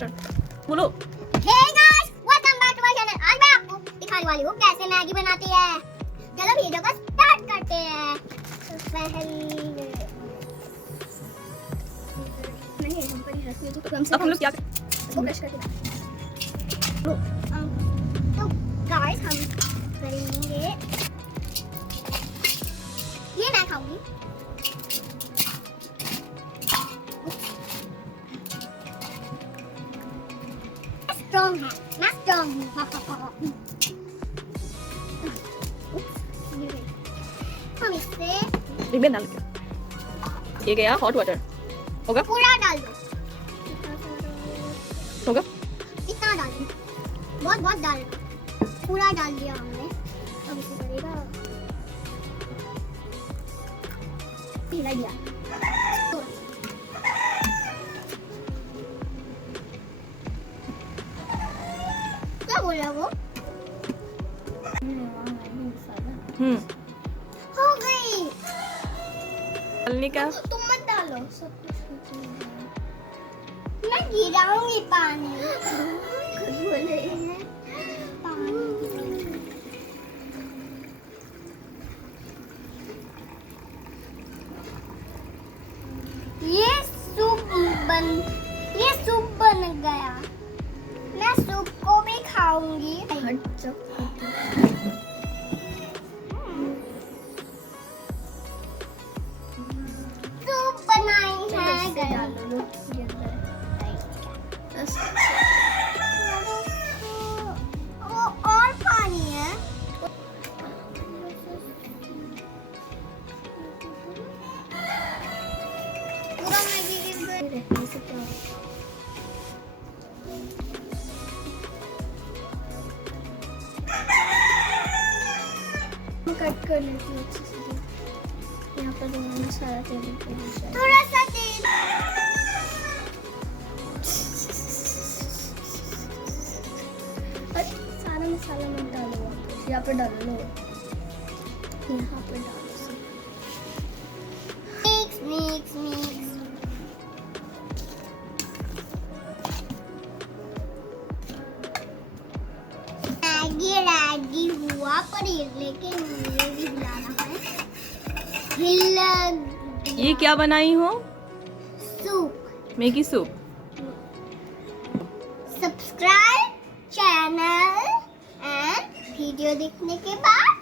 बोलो। Hey guys, welcome back to my channel. आज मैं आपको दिखाने वाली हूँ कैसे मैगी बनाती है। चलो वीडियो को स्टार्ट करते हैं। तो पहले नहीं हम पर ही रखिए तो अब हम लोग क्या इसको ब्रश करके तो गाइस हम करेंगे ये मैं खाऊंगी। स्ट्रॉन्ग है, मैं स्ट्रॉन्ग हूँ। हम इससे रिबन डाल के ये गया हॉट वाटर होगा पूरा डाल दो। होगा इतना डाल दो, बहुत बहुत डाल दो। पूरा डाल दिया हमने। अब इसे करेगा हिला दिया। क्या बोल रहा वो? हो गई। डालने का तुम मत डालो, सब कुछ मैं गिराऊंगी पानी। खुद बोल रही है पानी। ये सूप बन गया। मैं सूप को भी खाऊंगी। सूप बनाई है वो और पानी है। पूरा मैगी कट कर लेती हूँ अच्छे से। यहाँ पर मैंने सारा तेल थोड़ा सा तेल। सारा मसाला मत डालो, यहाँ पे डालो। यहाँ पे डालो सब। मिक्स मैगी रेडी हुआ पर लेकिन मुझे भी हिलाना है। ये क्या बनाई हो? Soup. Maggi soup. Subscribe channel and video देखने के बाद